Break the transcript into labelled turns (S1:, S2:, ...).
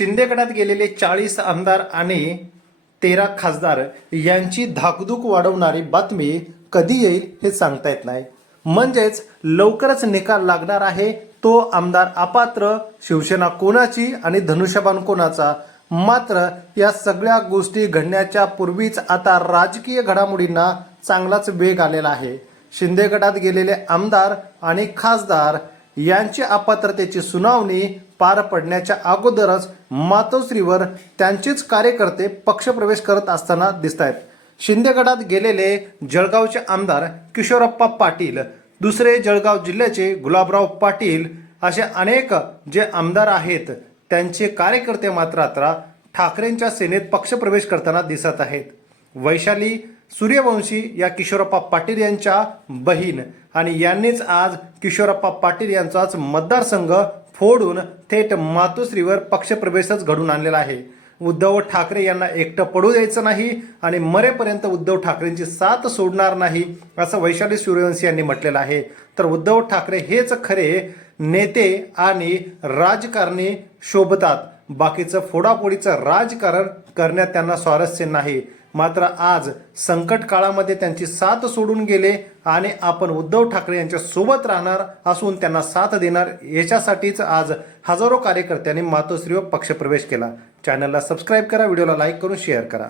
S1: शिंदे गटात गेलेले चाळीस आमदार आणि तेरा खासदार यांची धाकधूक वाढवणारी बातमी कधी येईल हे सांगता येत नाही. म्हणजेच लवकरच निकाल लागणार आहे तो आमदार अपात्र शिवसेना कोणाची आणि धनुष्यबाण कोणाचा? मात्र या सगळ्या गोष्टी घडण्याच्या पूर्वीच आता राजकीय घडामोडींना चांगलाच वेग आलेला आहे. शिंदे गटात गेलेले आमदार आणि खासदार यांची अपात्रतेची सुनावणी पार पडण्याच्या अगोदरच मातोश्रीवर त्यांचेच कार्यकर्ते पक्षप्रवेश करत असताना दिसत आहेत शिंदे गटात गेलेले जळगावचे आमदार किशोरप्पा पाटील दुसरे जळगाव जिल्ह्याचे गुलाबराव पाटील असे अनेक जे आमदार आहेत त्यांचे कार्यकर्ते मात्र आता ठाकरेंच्या सेनेत पक्षप्रवेश करताना दिसत आहेत. वैशाली सूर्यवंशी या किशोरप्पा पाटील यांच्या बहीण आणि यांनीच आज किशोरप्पा पाटील यांचाच मतदारसंघ फोडून थेट मातोश्रीवर पक्षप्रवेशच घडून आणलेला आहे. उद्धव ठाकरे यांना एकटं पडू द्यायचं नाही आणि मरेपर्यंत उद्धव ठाकरेंची साथ सोडणार नाही असं वैशाली सूर्यवंशी यांनी म्हटलेलं आहे. तर उद्धव ठाकरे हेच खरे नेते आणि राजकारणी शोभतात. बाकीचं फोडाफोडीचं राजकारण करण्यात त्यांना स्वारस्य नाही. मात्र आज संकट काळामध्ये त्यांची साथ सोडून गेले आणि आपण उद्धव ठाकरे यांच्या सोबत राहणार असून त्यांना साथ देणार याच्यासाठीच आज हजारो कार्यकर्त्यांनी मातोश्रीवर पक्षप्रवेश केला. चॅनलला सबस्क्राईब करा व्हिडिओला लाईक करून शेअर करा.